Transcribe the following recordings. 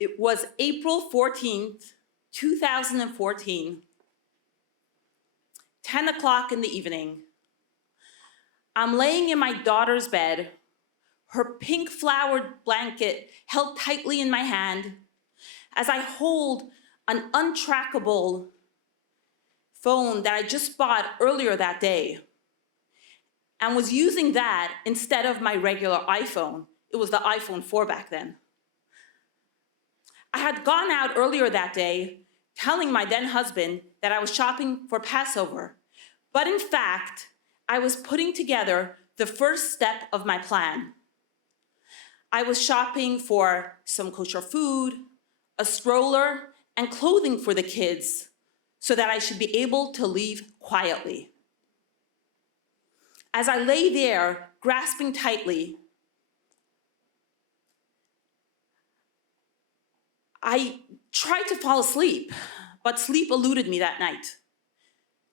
It was April 14th, 2014, 10 o'clock in the evening. I'm laying in my daughter's bed, her pink flowered blanket held tightly in my hand, as I hold an untrackable phone that I just bought earlier that day and was using that instead of my regular iPhone. It was the iPhone 4 back then. I had gone out earlier that day telling my then husband that I was shopping for Passover, but in fact, I was putting together the first step of my plan. I was shopping for some kosher food, a stroller, and clothing for the kids so that I should be able to leave quietly. As I lay there, grasping tightly, I tried to fall asleep, but sleep eluded me that night.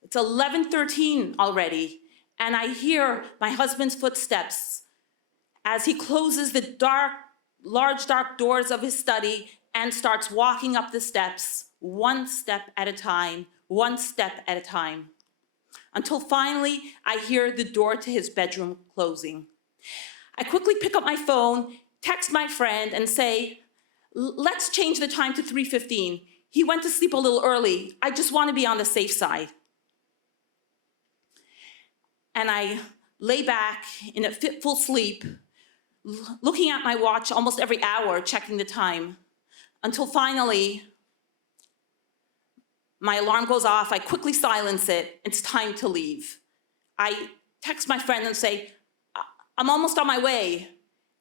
It's 11:13 already, and I hear my husband's footsteps as he closes the large dark doors of his study and starts walking up the steps, one step at a time, until finally I hear the door to his bedroom closing. I quickly pick up my phone, text my friend, and say, let's change the time to 3:15. He went to sleep a little early. I just want to be on the safe side. And I lay back in a fitful sleep, looking at my watch almost every hour, checking the time, until finally my alarm goes off. I quickly silence it. It's time to leave. I text my friend and say, I'm almost on my way.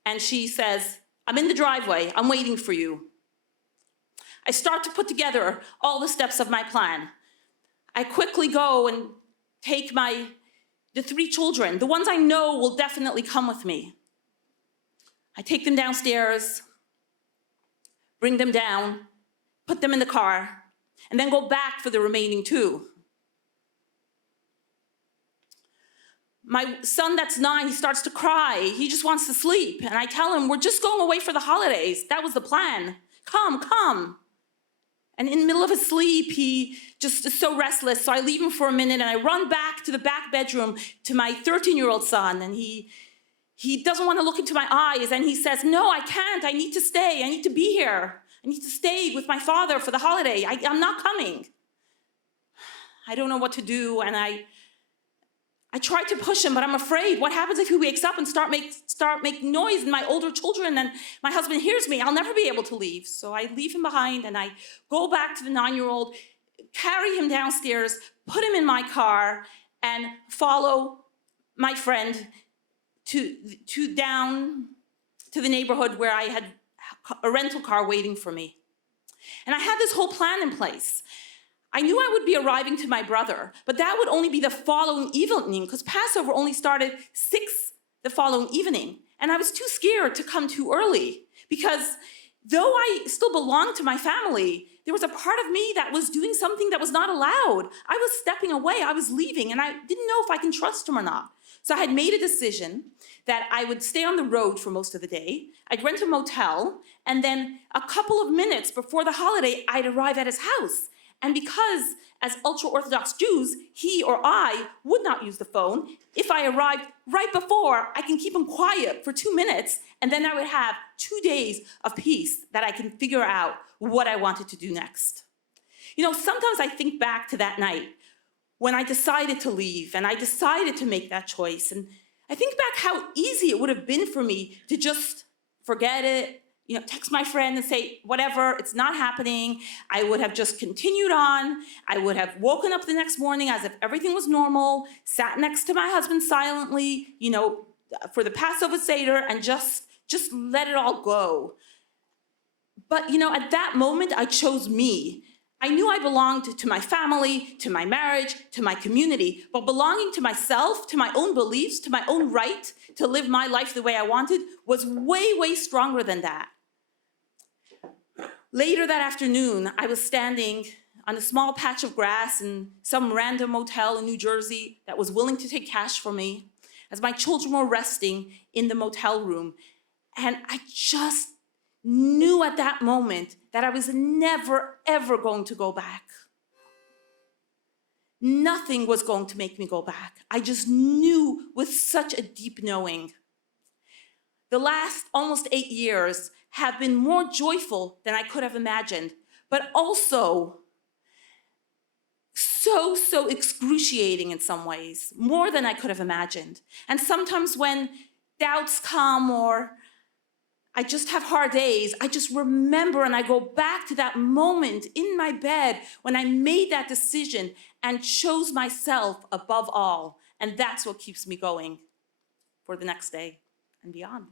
And she says, I'm in the driveway. I'm waiting for you. I start to put together all the steps of my plan. I quickly go and take the 3 children, the ones I know will definitely come with me. I take them downstairs, bring them down, put them in the car, and then go back for the remaining 2. My son that's 9, he starts to cry. He just wants to sleep. And I tell him, we're just going away for the holidays. That was the plan. Come. And in the middle of his sleep, he just is so restless. So I leave him for a minute and I run back to the back bedroom to my 13-year-old son. And he doesn't want to look into my eyes. And he says, no, I can't. I need to stay. I need to be here. I need to stay with my father for the holiday. I'm not coming. I don't know what to do. And I try to push him, but I'm afraid. What happens if he wakes up and start making noise and my older children and my husband hears me? I'll never be able to leave. So I leave him behind and I go back to the 9-year-old, carry him downstairs, put him in my car, and follow my friend down to the neighborhood where I had a rental car waiting for me. And I had this whole plan in place. I knew I would be arriving to my brother, but that would only be the following evening because Passover only started 6 the following evening. And I was too scared to come too early because though I still belonged to my family, there was a part of me that was doing something that was not allowed. I was stepping away, I was leaving, and I didn't know if I can trust him or not. So I had made a decision that I would stay on the road for most of the day. I'd rent a motel, and then a couple of minutes before the holiday, I'd arrive at his house. And because, as ultra-Orthodox Jews, he or I would not use the phone, if I arrived right before, I can keep him quiet for 2 minutes, and then I would have 2 days of peace that I can figure out what I wanted to do next. You know, sometimes I think back to that night when I decided to leave, and I decided to make that choice, and I think back how easy it would have been for me to just forget it, text my friend and say, whatever, it's not happening. I would have just continued on. I would have woken up the next morning as if everything was normal, sat next to my husband silently, for the Passover Seder and just let it all go. But, at that moment, I chose me. I knew I belonged to my family, to my marriage, to my community, but belonging to myself, to my own beliefs, to my own right to live my life the way I wanted was way, way stronger than that. Later that afternoon, I was standing on a small patch of grass in some random motel in New Jersey that was willing to take cash for me as my children were resting in the motel room. And I just knew at that moment that I was never, ever going to go back. Nothing was going to make me go back. I just knew with such a deep knowing. The last almost 8 years have been more joyful than I could have imagined, but also so excruciating in some ways, more than I could have imagined. And sometimes when doubts come or I just have hard days, I just remember and I go back to that moment in my bed when I made that decision and chose myself above all. And that's what keeps me going for the next day and beyond.